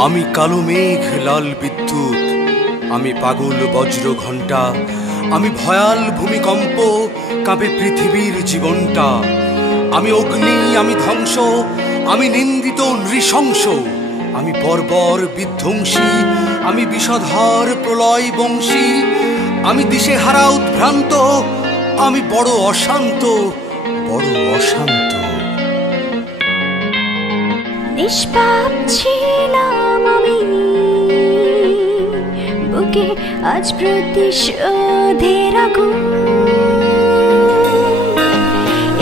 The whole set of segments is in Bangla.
আমি কালো মেঘ লাল বিদ্যুৎ, আমি পাগল বজ্র ঘণ্টা, আমি ভয়াল ভূমিকম্প, কাঁপে পৃথিবীর জীবনটা। আমি অগ্নি, আমি ধ্বংস, আমি নিন্দিত নৃশংস, আমি বর্বর বিধ্বংসী, আমি বিষধর প্রলয় বংশী, আমি দিশেহারা উদ্ভ্রান্ত, আমি বড় অশান্ত, বড় অশান্ত। নিষ্পাপ ছিলাম আমি, বুকে আজ প্রতিশোধের আগুন,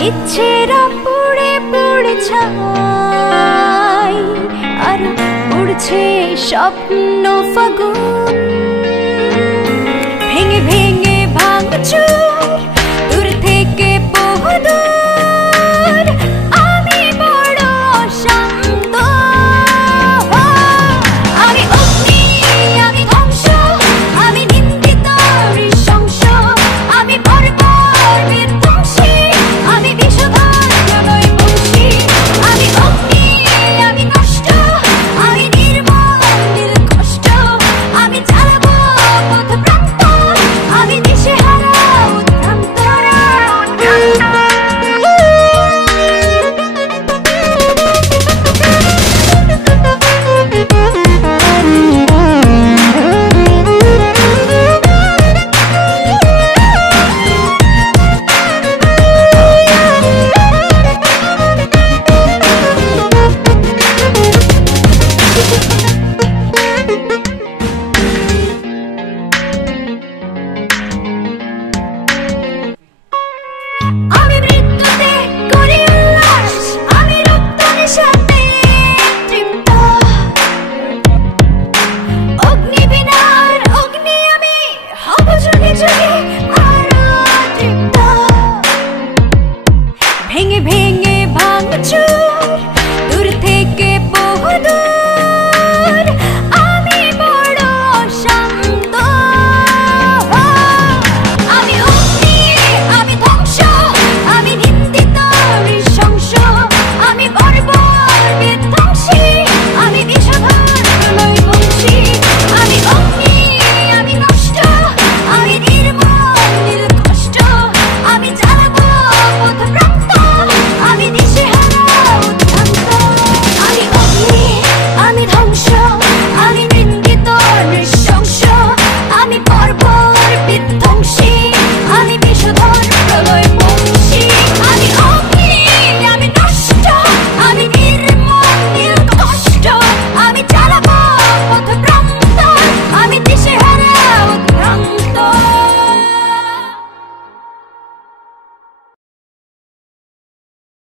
ইচ্ছেরা পুড়ে পুড়ে ছাই, আর উড়ছে স্বপ্ন ফাগুন। ভেঙে ভেঙে ভাঙচুর